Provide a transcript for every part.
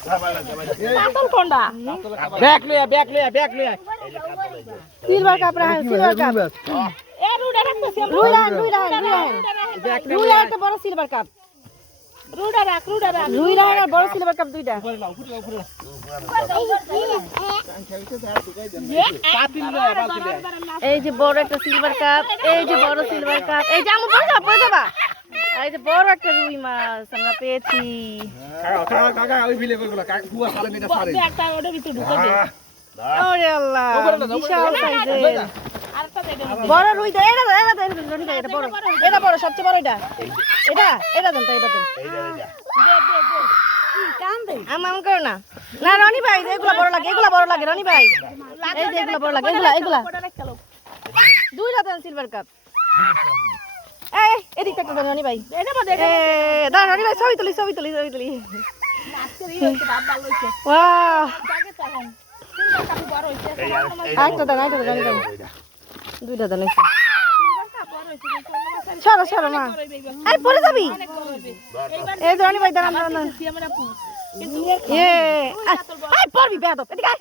কাতল কোনটা ব্যাক লইয়া সিলভার কাপ রাখেন সিলভার কাপ এ রুডা রাখতেছি রুডা একটা বড় সিলভার কাপ রুডা রাখ আর বড় সিলভার কাপ দুইটা এই যে বড় একটা সিলভার কাপ এই যে বড় সিলভার কাপ এই যে আমার পড়ে যাবা এই যে বড় একটা রুই মাছ আমরা পেয়েছি কাকা ওই বিলে কইগুলো কাকা বুয়া সারে এটা সারে একটা ওটার ভিতর ঢুকে দে ওরে আল্লাহ বিশাল সাইজের আরেকটা দে বড় রুই দে এটা বড় এটা বড় সবচেয়ে বড় এটা দেন তো এটা দেন দে কি কাম দে আম করো না না রনি ভাই এগুলা বড় লাগে রনি ভাই এই যে এগুলা বড় লাগে এগুলা দুইটা দেন সিলভার কাপ এই এদিক থেকে দেন রনি ভাই এটা বড় দেখে দাঁড়া রনি ভাই ছবি তুলি আজকে ই হইছে বাপ ভালো হইছে ওয়াও জাগে তখন সিলভার কাপ বড় হইছে আইতো দেন দুইটা দেন সিলভার কাপ বড় হইছে সরো মা আরে পড়ে যাবি এই রনি ভাই দাঁড়ান এ আই পড়বি বেয়াদব এদিকে আয়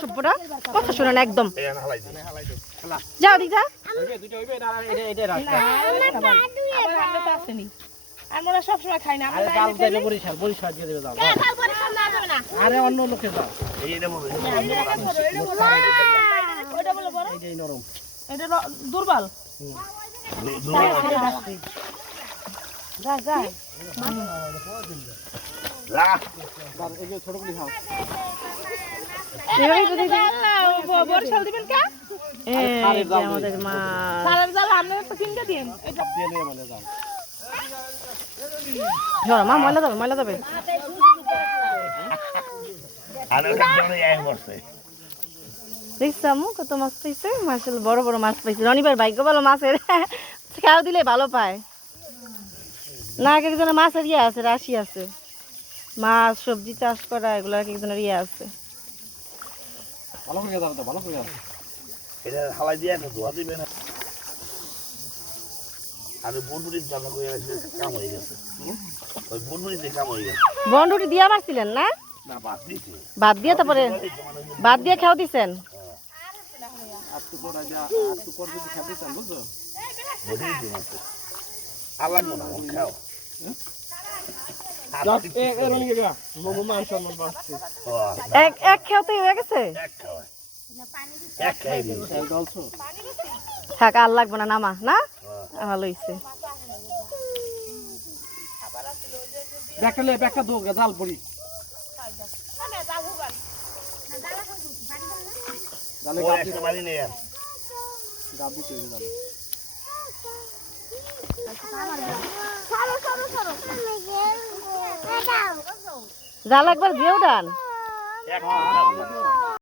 সবটা কথা শুনো না একদম যাও দিক যা দুটো হইবে না এটা রাস্তা আমরা সব সময় খাই না আমরা কাল যাবে বরিশাল দিয়ে দেবে যাও কাল বরিশাল না যাবে না আরে অন্য লোকে যাও এইটা বলো ওটা বলো বড় এই যে নরম এটা দুর্বল যা এই যে ছোট গুলি খাও বরিশাল দিবেন কা আমাদের মাছ সারের জাল আপনারা তো কিনতে দিন এটা দিয়ে নিয়ে মানে যাও ধরো মা ময়লা যাবে আরে কাজে আই বসে দেখছামু কত মাছ পাইছে মাশাআল্লাহ বড় মাছ পাইছে রনিবার ভাগ্য ভালো মাছের খাও দিলে ভালো পায় না একজনের মাছের ইয়ে আছে রাশি আছে মাছ সবজি চাষ করা এগুলো একজনের ইয়ে আছে ভালো করে দাও ভালো করে দাও এটা হালাই দিয়ে একটা ধোয়া দিবে না আমি বন্ধুরির জামা কই আছে কাম হয়ে গেছে ওই বন্ধুরিতে কাম হয়ে গেছে বন্ডুটি দিয়া মারছিলেন না না বাদ দিছি বাদ দিয়ে তারপরে বাদ দিয়ে খাও দিছেন আজকে পড়া যা আজকে পড় যদি খাবে চান বুঝছো বন্ধুরি দিছে আর লাগবে না খাও এক রনি গেবা মোমো মাংস বাসছে এক খেতে হয়ে গেছে এক খাই দিই জলছো থাক আর লাগবে না নামা না ভালো হইছে ব্যাকটা দো জাল পড়ি জালে ওই একটা মারি নে यार গাব দিতে হবে জালে জাল একবার দিয়ে উঠান এক